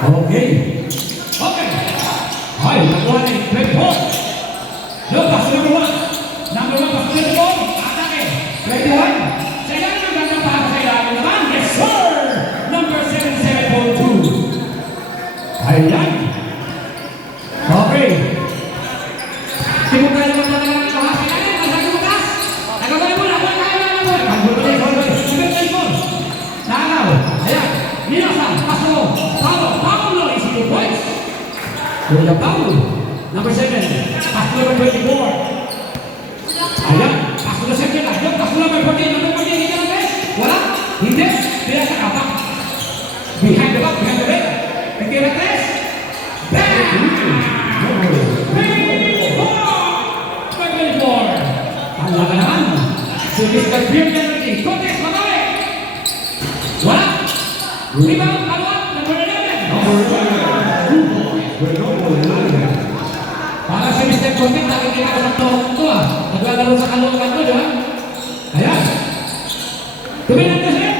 Okay. Okay. Ay, nakuha ni 24. No, pass number 1. Number 1, pass 24. Atake. 21. Sa ilang magandang para sa ilang naman. Yes, sir! Number 7742. Ayan. Okay. Timog tayo naman talaga ng kahas. Ayan, masag yung bukas. Nagagawin mo na. Huwag tayo na naman. Nakaw. Ayan. Minasan. Paso. Paulo is in the points. Kuya Paulo. Number 7. Paso number 24. Ayan. Paso na second. Ayan. Paso number 14. Number 14. Hindi ka lang, wala. Hindi. Bila sa kapak. Behind the back. Behind the back. Hindi ka lang, Allah ka naman. Si Mr. Premier Energy. Contest, matawi. Wala. Rebound, kalawat. Number 11. Para si Mr. Contest, nakikita ko ng toong ito naglalaro sa kalungan ko, di ba? Ayan. Tumingin ka siya.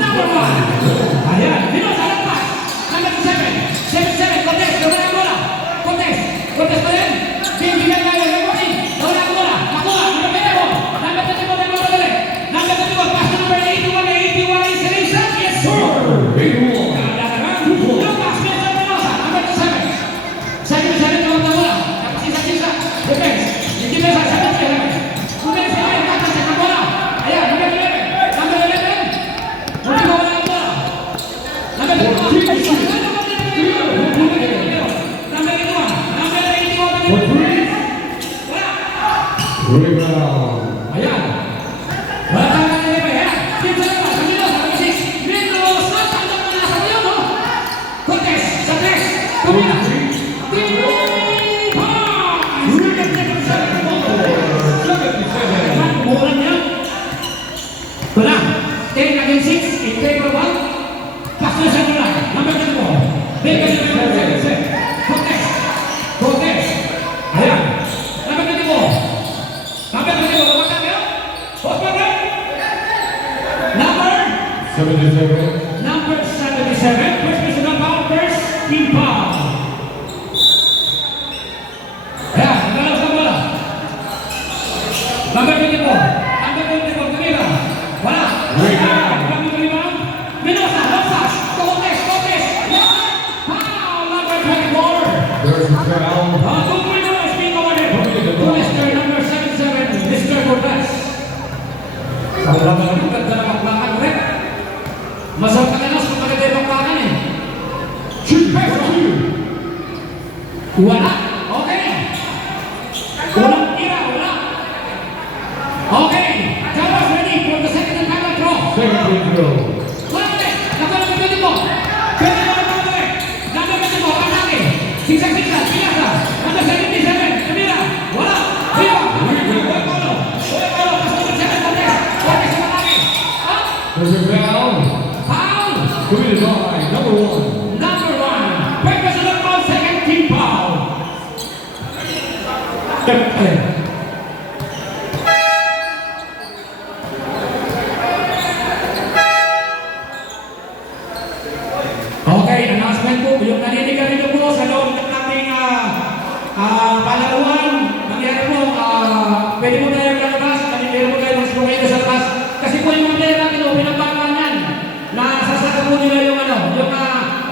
Number 1. Ayan. Dino sa lampas. Number 7. 7-7. Contest. Nawala ang bola. Contest. Contest pa rin. Bibigyan tayo. Number 14. Nawala ang bola. Nakuha. Number 24. Number 24. Number 24. Number 24. Pass to number 81. 81 is Elisa. Yes, sir. Lumpas. Mr. Menosa. Number 7. 7-7. Nawala ang bola. Tapos isa-isa. Defense. Hindi na sa 7-7. Defense. Ayan. Katas. Ang bola. Ayan. Number 11. Number 11. Hindi mo wala ang bola. Number 12. Rebound. Ayan. Wala kang nangyayari pa, ayan. Dito sa labas, sa Milos, sa 6. Milos, natandang na nasa niyo, no? Contest, sa 3. Tumina. Mura niya. Wala. 10 against 6. In favor of 1. Pass to the center line. Number 24. Big as a contest. Contest. Ayan. Number 24. Number 24, what time here? What's my name? Number 77. Number 77. First personal foul, first team foul. Ayan, nagalaw sa bola. Number 24. Number 24, tumira. Wala. Ayan, grabe rebound. Menosa, Lopsas. Contest. Foul, number 24. There's a foul. 2-0 is being awarded to Mr. Number 77, Mr. Cortez. Sa ulang naman, ganda na bakbakan ulit. Masarap ka na kung maganda yung bakbakan eh. Shoot first. Wala. Okay. Walang tira, wala. Okay. Chavez ready for the second and final throw. Second free throw. Wala ulit. Number 24. Pwede mo naman ulit. Number 24, atake. Siksa. Pinasa. Number 77. Tumira. Wala. Hiwa. Uy, Paulo. Pas number 7. Contest sa atake. There's a foul. Foul. Committed by number 1. Number 1. Quick personal foul. Second team foul. Okay, announcement po. Yung naninigaw nito po sa loob ng ating palaruan. Nangyari po, pwede mo tayo lalabas. Naninigaw mo tayo mas kayo sa labas. Kasi po yung mga player natin, pinagbagaan yan. Nasasaka po nila yung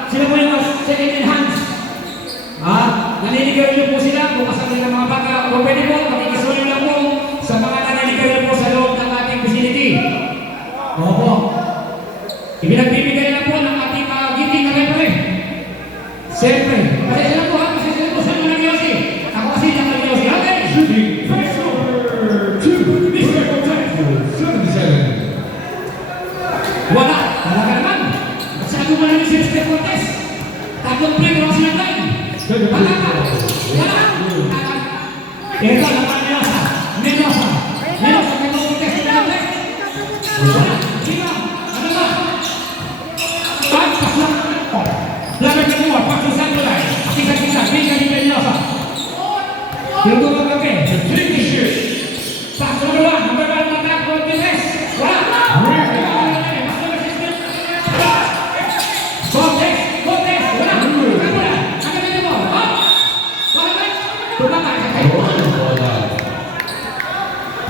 sila po yung second in hands. Naninigaw nyo po sila. Bukas ang mga baka. Kung pwede po, makikisunin lang po sa mga naninigaw nyo po sa loob ng ating vicinity. Opo. Ibinagbibigay na po ng ating giting na referee. Siyempre. Kasi sila po kasi sila po sa mga Yossi. Ako kasi ng mga Yossi. Okay. Shooting first number 2. Mr. Cortez. 77. Wala ka naman. Masyado mo namin si Mr. Cortez. Tatlong play, wala silang line. Wala ka. Ito naman Menosa. Menosa, may Cortez. Wala. Sino? Ano ba? Number 24, pass to center line. Kita, bigyan ni Menosa. Yung gumagabi. Pass to number 1. Number 1 attack for Cortez. Wala.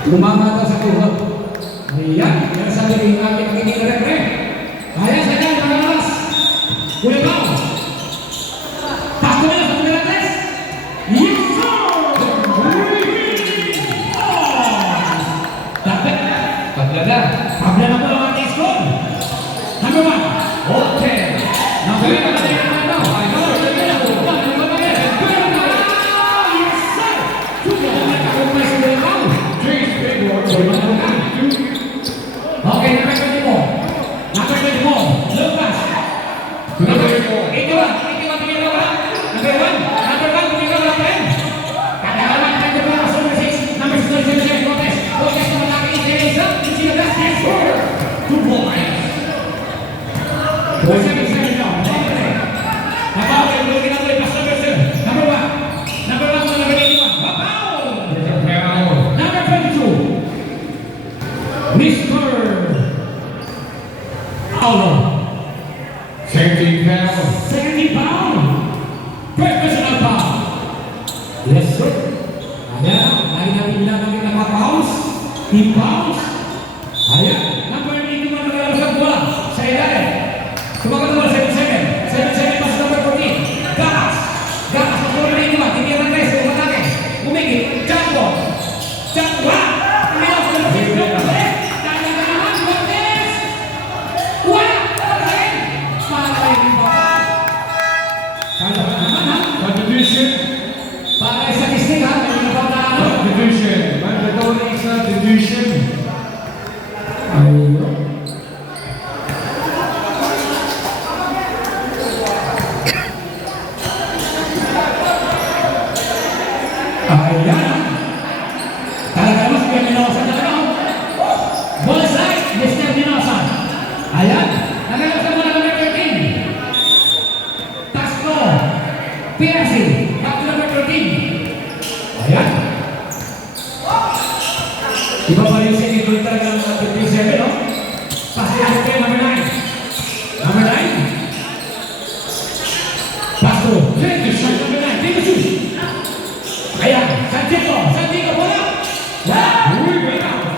Umama daw sa tuhod. Ayan, yan sabi ng ating magiging referee. Kaya sa dyan, mga malas. Kuya Pao. Pasto na sa mga tres. Yes, sir! Tabla na po ang ating score. Number 1. Okay. Number 1. Yes, sir! James Bigward for number 22. Okay, number 24. Number 24. Lucas. Number 84. 81 tumira ba? Number 1. Number 1 tumira ba rin? Kagalaman tayo ito para sa number 6. Number 6 Lopez. Lopez na malaki isa. Sino das? Yes, sir! 2 points. 4-7 now. Napawag. Lugin na ito. Pass number 7. Number 1. Number 1 number 81. Papaw! Number 22. Mr. Paulo. 17 pounds. 70 pound. First personal foul. Yes, sir. Ayan. Lagi natin lang namin ng mga pounds. 10 pounds. Ayan. Number 81 na naglalabas ang bola. Sa ilalim. Tumagat bola 7-7. 7-7 pass number 14. Gakas. Gakas ang bola na 81. Hindi naman guys. Umatake. Umigit. Jumbo. Jumbo. Umilaw sa number 6. Kaya na naman. Cortez. Wala. Patayin. Patayin ba? Kaya na naman ha. Substitution. Para sa kisting ha. May mga na ano. Substitution. Mandatory substitution. Ayun. Ayan. Talaga mas kaya Minosa na ano. Bullseye, Mr. Minosa. Ayan. Naglalasa mo na number 13. Tasco. Pirasi. Back to number 13. Ayan. Iba pa rin siya ito talaga ng 57, no? Pasi ako kayo, number 9. Number 9. Pasto. Take the shot, number 9. Take the shoot. Ayan. Santiago. Santiago, bola. Rebound.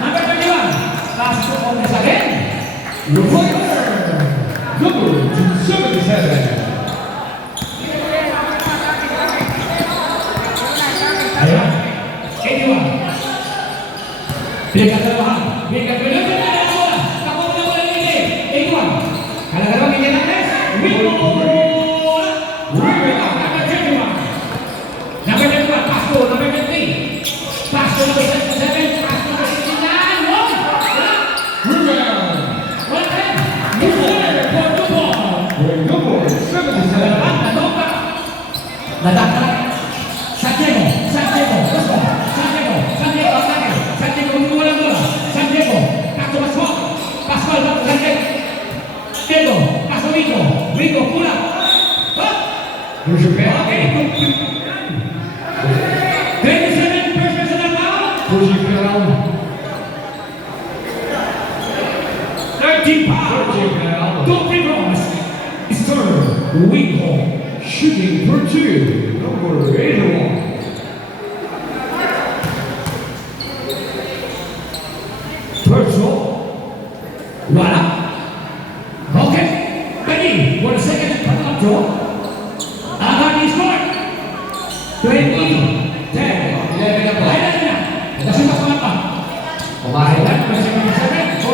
Number 21. Pasto on this again. Reporter. Number 277. Ayan. 81. Bigyan ka naman. Bigyan ka naman. Bigyan ka naman. Ako mo na wala nila eh. 81. Kalagaraw, bigyan natin. Rebound. Rebound. Number 21. Number 21. Pasto. Number 23. Pasto number 77. Pasto number 69. One. Rebound. One ten. Reporter for football. Number 77. Nadakal. Santiago. Santiago. Gusto. Santiago. Santiago. Santiago. Santiago. Mula bola. Santiago. Pasto Pascual. Pascual. Santiago. Diego. Pasto Rico. Rico. Pula. Here's your bell. Okay. 27. First personal foul. Here's your bell. 13 pounds. 13 pounds. Two free throws. Sir Rico. Shooting for 2. Number 81. First row. Wala. Okay. Ready for the second and final draw. Agad score. 20. 10. 11 na ba? Ayan na. Kasi mas mga pa. Kumain na. May 77.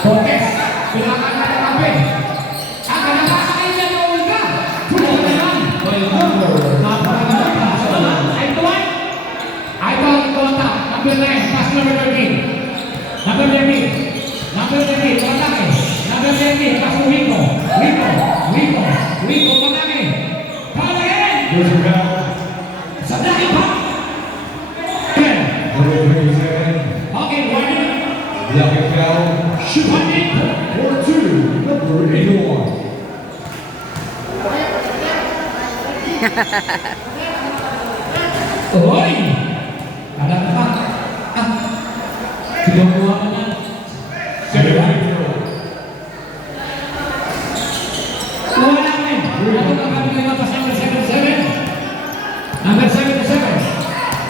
Cortez. Kailangan na ng kape. Ang kanabasa kayo dyan na uwi ka. Tulog na naman. Napakaganda. Ay, tuwan. Ay, tuwan. Number 9. Pass number 13. Number 13. Number 13. Pagkake. Number 13. Pass to Rico. Rico. Rico. Rico. Pagkake. Pagkake. Here's your bell. Sa dahil pa. 10. Number 27. Okay, warning. Lucky bell. Shooting for 2. Number 81. Hoy! Kada ka pa. Kinukuha ka na. 7 Wala kami. Wala ko kami ng mga number 77. Number 77.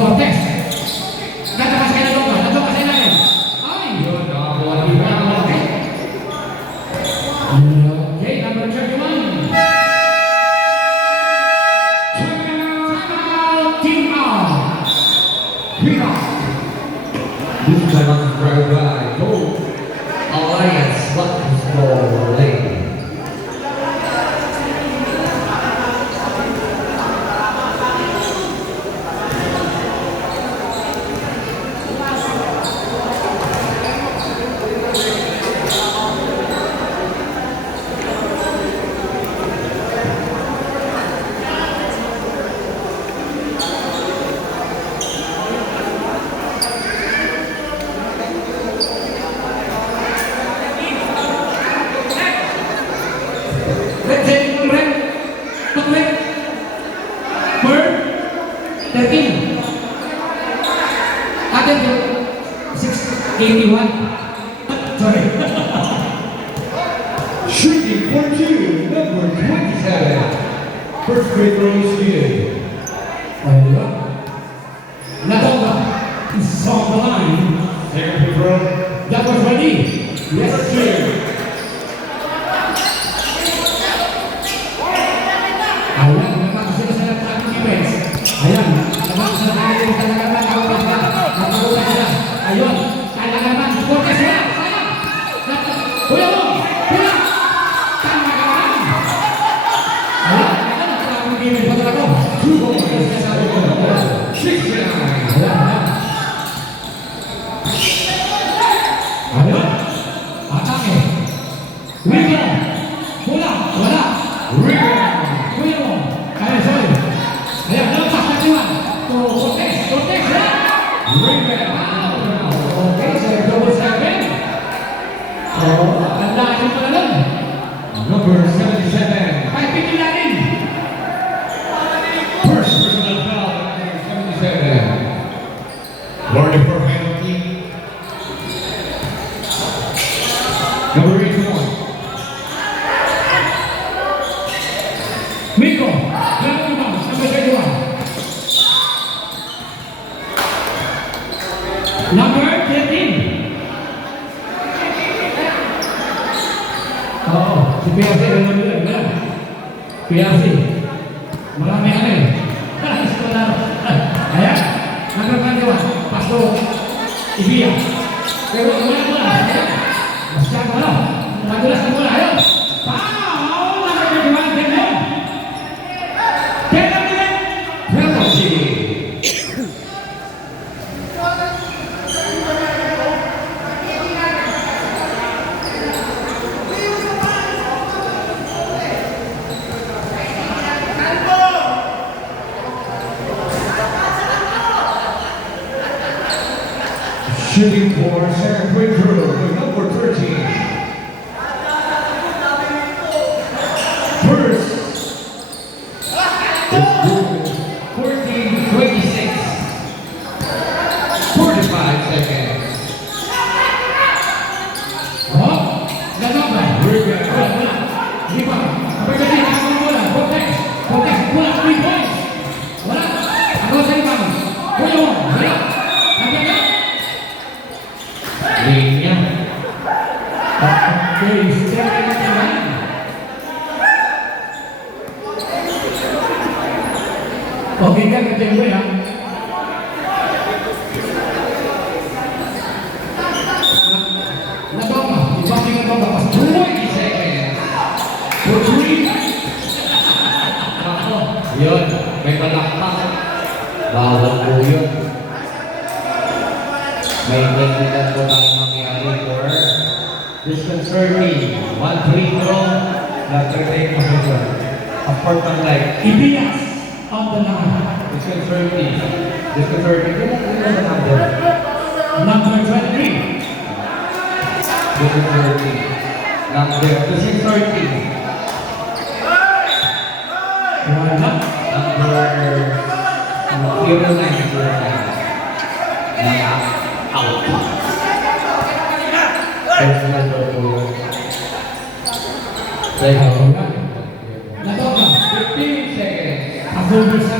Cortez. Natakas kayo na doon. Natakas kayo natin. Ay! Yun, nakakuha ng Okay. rebound. Okay, number 31. Timeout, team out. Pina. This time on the drive by. Go. Alliance. Basketball lane. Red Jet, red. Top red. Bird. 13. Atin po. 681. Sorry. Shooting for two, number 27. First free throw is good. Ayun ba? Natonga is on the line. Second free throw. That was ready. Yes, sir. Ayan, nakakasila sa ating defense. Ayan, nakakasila sa ating talagaman. Nakakuha sila. Ayun, talagaman. Cortez sila. Sayang. Kuya mo. Kuya. Talagaman. Ayan, nakakasila defense pa talaga. 2 points. Sabi ko. 69. Ayan. Ayun. Atake. Wiggle. Bola. Wala. Rebound. Kuya mo. Ayan, sorry. Ayan, lampas na tiwan. To Cortez. Cortez, yan. Rebound. Okay, so double seven. So, tandaan nyo pala nun. Number 77. Kahit pili natin. First personal foul, number 77. Warning for penalty. Number 81. Miko. Ganun mo ba? Number 21. Number 13. Oo, si PRC. Ganun nila. Ganun. PRC. Marami ano eh. Ayan. Number 21. Pasto. Ibiya. Pero wala mo na. Masyado mo na. Madulas mo na. Ayun. Foul! Number 21. Ganun. Penalty. Shooting for second free throw, number 13. First. 14-26. 45 seconds. Oh, ganun ba? Wala. Hindi pa. Kapag kasi nakakang bola, Cortez. Cortez, bola, 3 points. Wala. Ako sa ibang. Kuya mo, wala. Hanggang na. Linya. Okay, step in the line. Okay ka, ganyan mo yan. Nagoma. Ibang yung nagoma. Pas 20 seconds. for 3. Ako, yun, may palakpak. Bawal po yun. May ganyan po tayo mangyari for disconcerting. 1 free throw, na-terminate position. Apart from like, Ibias on the line. disconcerting. Disconcerting, yun ang number. Number 23. Disconcerting. Number, disconcerting. Wala. Number, 09. Out. Personal foul. Like, Nagoma. 15 seconds. Pasok sa